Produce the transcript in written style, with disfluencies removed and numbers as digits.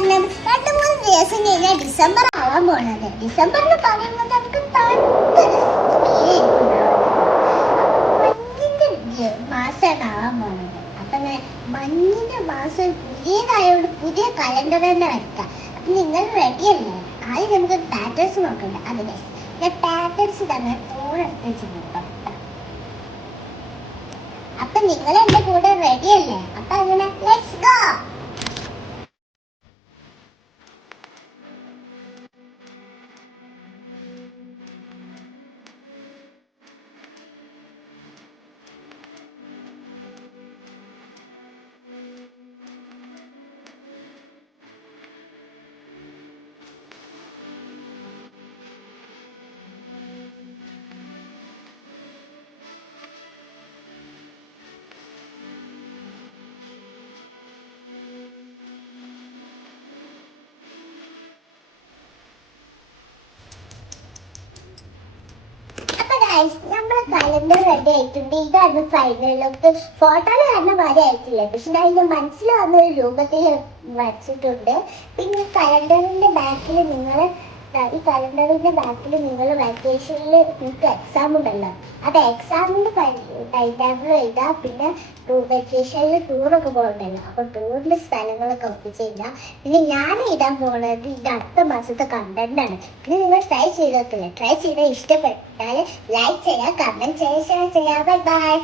കാരണം 2-3 ദിവസം കഴിഞ്ഞാൽ ഡിസംബർ ആവാൻ പോണത്. ഡിസംബറിൽ പറയുമ്പോൾ നമുക്ക് തണുപ്പ് മഞ്ഞിന്റെ മാസമാണ് ആവാൻ പോണത്. അപ്പൊ മഞ്ഞിന്റെ മാസം പുതിയതായോണ്ട് പുതിയ കലണ്ടർ തന്നെ വരയ്ക്കാം. അപ്പൊ നിങ്ങൾ റെഡിയല്ലേ? ആദ്യം നമുക്ക് പാറ്റേൺസ് നോക്കണ്ട. അതിനെ ഞാൻ പാറ്റേൺസ് തന്നെ തോടെടുത്ത് വെച്ചിട്ടുണ്ട്. അപ്പൊ നിങ്ങൾ എന്റെ കൂടെ റെഡിയല്ലേ? അപ്പൊ അങ്ങനെ ലെറ്റ്സ് ഗോ. നമ്മളെ കലണ്ടർ റെഡി ആയിട്ടുണ്ട്. ഇതാണ് ഫൈനൽ ലുക്ക്. ഫോട്ടോയിൽ കാണുന്ന പോലെ ആയിട്ടില്ല, പക്ഷെ ഞാൻ ഇതിന്റെ മനസ്സിൽ വന്ന ഒരു രൂപത്തിൽ വരച്ചിട്ടുണ്ട്. പിന്നെ കലണ്ടറിന്റെ ബാക്കിൽ ഈ കലണ്ടറിന്റെ ബാക്കിൽ നിങ്ങൾ വെക്കേഷനിൽ നിങ്ങൾക്ക് എക്സാം ഉണ്ടല്ലോ, അത് എക്സാമിന്റെ ടൈം ടേബിൾ എഴുതാം. പിന്നെ വെക്കേഷനിൽ ടൂറൊക്കെ പോകണ്ടല്ലോ, അപ്പൊ ടൂറിന്റെ സ്ഥലങ്ങളൊക്കെ ഒപ്പിച്ച് എഴുതാം. പിന്നെ ഞാൻ എഴുതാൻ പോകുന്നത് ഇത് അടുത്ത മാസത്തെ കണ്ടന്റ് ആണ്. പിന്നെ നിങ്ങൾ ട്രൈ ചെയ്തിട്ടില്ല, ട്രൈ ചെയ്താൽ ഇഷ്ടപ്പെട്ടാൽ ലൈക്ക് ചെയ്യുക, കമന്റ് ചെയ്യുക, ഷെയർ ചെയ്യുക. Bye bye.